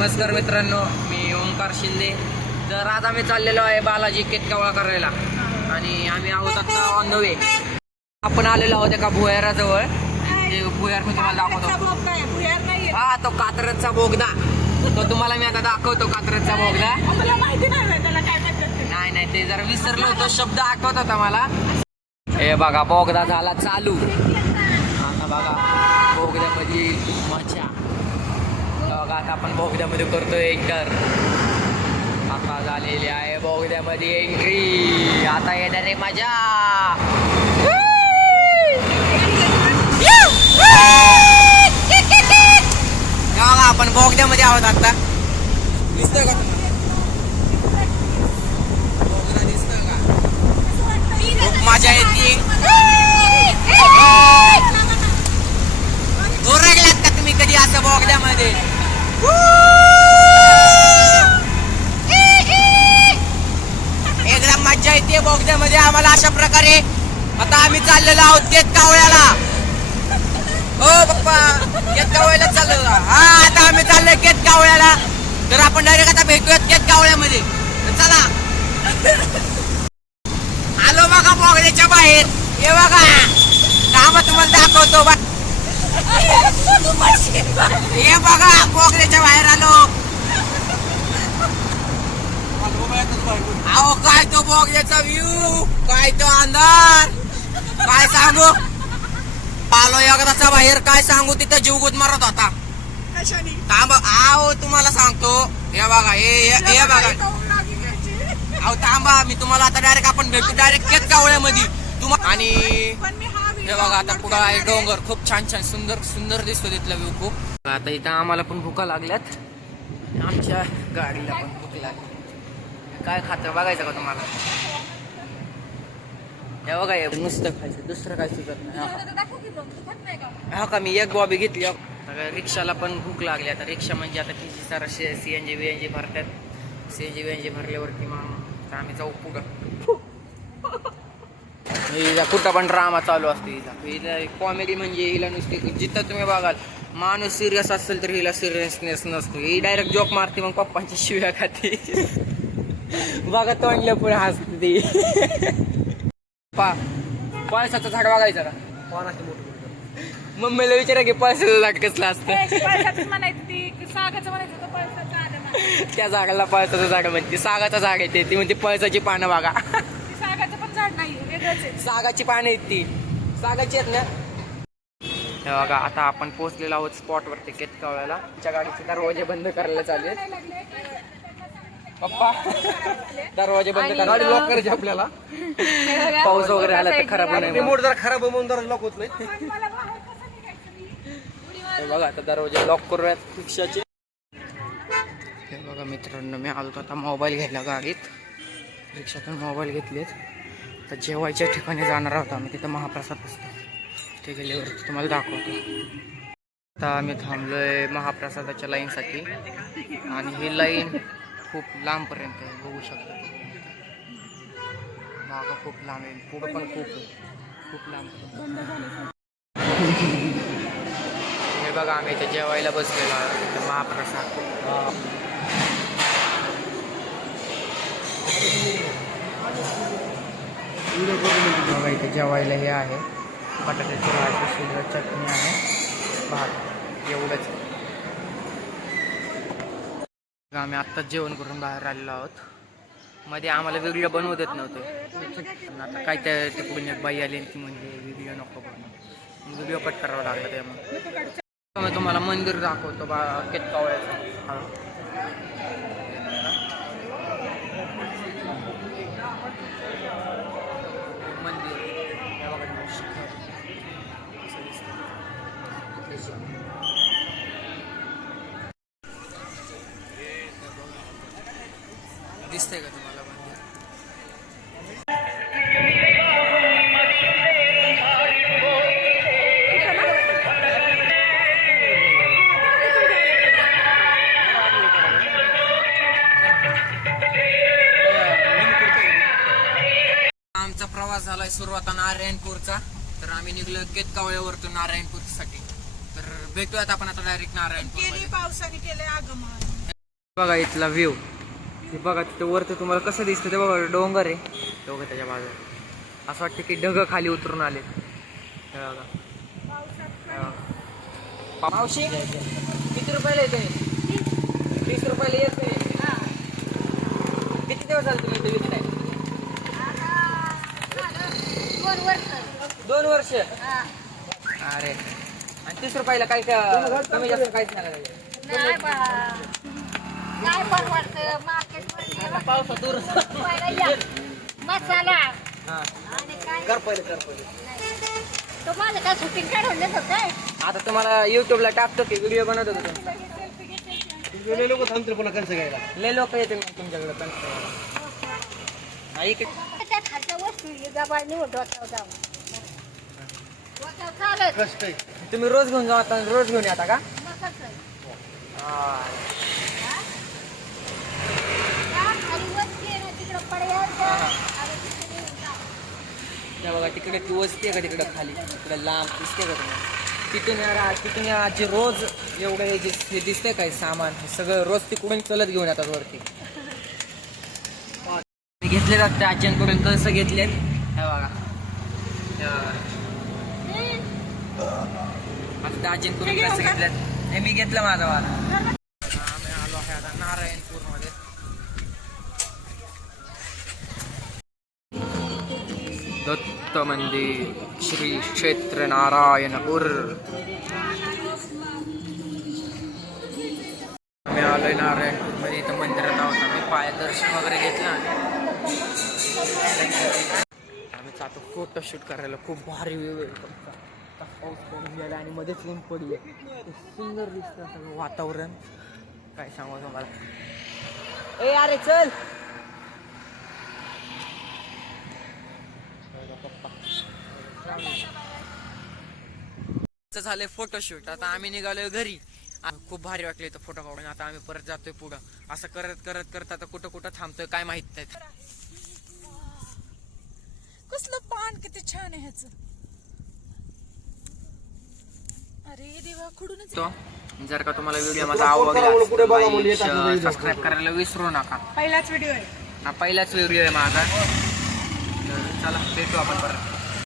नमस्कार मित्रांनो, मी ओंकार शिंदे. तर आज आम्ही चाललेलो आहे बालाजी केतकावळा करायला आणि आम्ही आहोत आता ऑन द वे. आपण आलेलो आहोत एका भुयाराजवळ. ते भुयार मी तुम्हाला दाखवतो. हा, तो कात्रजचा बोगदा. तो तुम्हाला मी आता दाखवतो, कात्रजचा बोगदा. नाही, ते जरा विसरलो होतो, शब्द आठवत होता मला. हे बघा, बोगदा झाला चालू. आता बघा बोगद्यामध्ये मजा. बघा, आता आपण बोगद्यामध्ये करतोय एंटर. आता झालेली आहे बोगद्यामध्ये एंट्री. आता येणार आहे मजा. बघा, आपण बोगद्यामध्ये आहोत आता. दिसतोय का बोगदा? दिसतोय का? खूप मजा येते. ओरडलात का तुम्ही कधी असं बोगद्यामध्ये? एकदम मजा येते बोगद्यामध्ये आम्हाला. अशा प्रकारे आता आम्ही चाललेलो आहोत केतकावळ्याला. हो पप्पा, केतकावळ्याला चाललो. हा, आता आम्ही चाललोय केतकावळ्याला. तर आपण डायरेक्ट आता भेटूयात केतकावळ्यामध्ये. चला. आलो बघा बोगद्याच्या बाहेर. हे बघा, थांबा तुम्हाला दाखवतो. हे बघा, बोगद्याच्या बाहेर आलो. अहो, काय तो बोगद्याचा व्ह्यू, काय तो अंधार, काय सांगू. आलो एकदाचा बाहेर, काय सांगू. तिथं जीव गुद मारत होता. थांब, आहो तुम्हाला सांगतो. हे बघा, हे बघा. अहो थांबा, मी तुम्हाला आता डायरेक्ट आपण भेटू डायरेक्ट केतकावळ्यामध्ये. आणि हे बघा, आता पुढं आहे डोंगर. खूप छान सुंदर दिसतो तिथला व्ह्यू खूप. आता इथं आम्हाला पण भुका लागल्यात. आमच्या गाडीला पण भूक लागली. काय खातं बघायचं का तुम्हाला? हे बघा, हे नुसतं खायचं, दुसरं काय सुचत नाही. हा का, मी एक बॉबी घेतली. रिक्षाला पण भूक लागली. आता रिक्षा म्हणजे आता किती सारा CNG VNG भरतात. CNG VNG भरल्यावरती मग आम्ही जाऊ पुढं. हिला कुठं पण ड्रामा चालू असते. हिला कॉमेडी म्हणजे हिला नुसती. जिथं तुम्ही बघाल माणूस सिरियस असेल तर हिला सिरियसनेस नसतो. ही डायरेक्ट जॉक मारते, मग पप्पांची शिव्या खाते. बघा, तोंडल्या पुढे हसते. पळसाचं झाड बघायचं का? मम्मीला विचारा की पळसाचं झाड कसलं असतं. त्या झाडाला पळसाचं झाड म्हणते. सागाचं झाड येते ती म्हणते पळसाची पानं बघा. सागाची पानं आहेत ती. सागाची आहेत ना. हे बघा, आता आपण पोहोचलेलो आहोत स्पॉटवरती केतकावळ्याला. तिच्या गाडीचे दरवाजे बंद करायला चालेल. पप्पा, दरवाजे बंद करा, गाडी लॉक करायची आपल्याला. पाऊस वगैरे आला तर खराब नाही. रिमोट जरा खराब होऊन जरा लॉक होत नाही. हे बघा, आता दरवाजे लॉक करूयात रिक्षाचे. हे बघा मित्रांनो, मी आलो आता मोबाईल घ्यायला गाडीत. रिक्षातून मोबाईल घेतलेत. तर जेवायच्या ठिकाणी जाणार आहोत आम्ही. तिथं महाप्रसाद असतो. तिथे गेल्यावरती तुम्हाला दाखवतो. आता आम्ही थांबलोय महाप्रसादाच्या लाईनसाठी. आणि ही लाईन खूप लांबपर्यंत आहे, बघू शकता. मागं खूप लांब आहे, पुढं पण खूप लांब. हे बघा, आम्ही इथे जेवायला बसलेलो आहोत. महाप्रसाद. बघा, इथे जेवायला हे आहे बटाट्याची भाजी, शिल्लक चटणी आहे, भात, एवढंच. आम्ही आत्ताच जेवण करून बाहेर आलेलो आहोत. मध्ये आम्हाला व्हिडिओ बनवू देत नव्हते. आता काय तिकडून एक बाई आली ती म्हणजे व्हिडिओ नको बनवू. व्हिडिओ कट करावा लागला. त्यामुळे मी तुम्हाला मंदिर दाखवतो केतकावळ्याचं. मंदिर दिसतंय का तुम्हाला मंदिर? आमचा प्रवास झालाय सुरुवात नारायणपूरचा. तर आम्ही निघलो केतकावळ्यावरतून नारायणपूरसाठी. तर भेटूयात आपण आता डायरेक्ट नारायणपूर. पावसाने केले आगमन. बघा इथला व्ह्यू. हे बघा तिथं वरती तुम्हाला कसं दिसतं ते बघा, डोंगर आहे डोंगर त्याच्या बाजूला. असं वाटतं की ढग खाली उतरून आले. मावशी किती रुपयाला येते? 30 रुपयाला येते. किती दिवस झाले तुम्ही इथे विकताय? 2 वर्ष. अरे आणि 30 रुपयाला काय कमी जास्त काहीच नाही. काय परवडतं मार्केटमध्ये पावसा दूर मसाला हा आणि काय कर पहिले तुम्हाला काय शूटिंग काढून देत काय आता तुम्हाला युट्यूबला टाकतो की व्हिडिओ बनवतो का तुम्ही? लय लोक थांबतील पुन्हा कणसं घ्यायला. लय लोक येते मग तुमच्याकडे पण. त्या खालच्या वस्तू गबाळ निवड डोक्यावर जाऊन डोक्यावर चालत कष्ट आहे. तुम्ही रोज घेऊन जाता रोज घेऊन येता का? मग कसं आहे? हा. त्या खाली वस्ती आहे ना तिकडं पड्यावर आणि तिकडे नेऊन जा. त्या बघा तिकडे ती वस्ती आहे का तिकडे खाली तिकडे लांब दिसते का तुम्हाला? तिथून या जे रोज एवढं हे दिसतंय काय सामान हे सगळं रोज तिकडून चलत घेऊन येतात वरती. घेतले जाते आज्यांकडून कसं घेतलेत हे बघा. आता आजींकडून कसं घेतल्यात हे मी घेतलं माझा वाला. आम्ही आलो आहे आता नारायणपूर मध्ये. दत्त मंदिर श्री क्षेत्र नारायणपूर. आम्ही आलोय नारायणपूर मध्ये. इथं मंदिरात आहोत आम्ही. पायदर्शन वगैरे घेतलं आम्ही जातो फोटोशूट करायला. खूप भारी व्ह्यू आहे. पाऊस पडून गेला आणि मध्येच ऊन पडले. सुंदर दिसतं सगळं वातावरण काय सांगू तुम्हाला. ए अरे चल झालंय फोटोशूट. आता आम्ही निघालोय घरी. खूप भारी वाटले इथं फोटो काढून. आता आम्ही परत जातोय पुढं. असं करत करत करत आता कुठं कुठं थांबतोय काय माहित नाही. कसलं पान किती छान आहे ह्याचं. अरे देवा खुडूनच. जर का तुम्हाला व्हिडिओ माझा आवडला सबस्क्राईब करायला विसरू नका. पहिलाच व्हिडिओ आहे हा पहिलाच व्हिडिओ आहे माझा. तर चला भेटू आपण परत.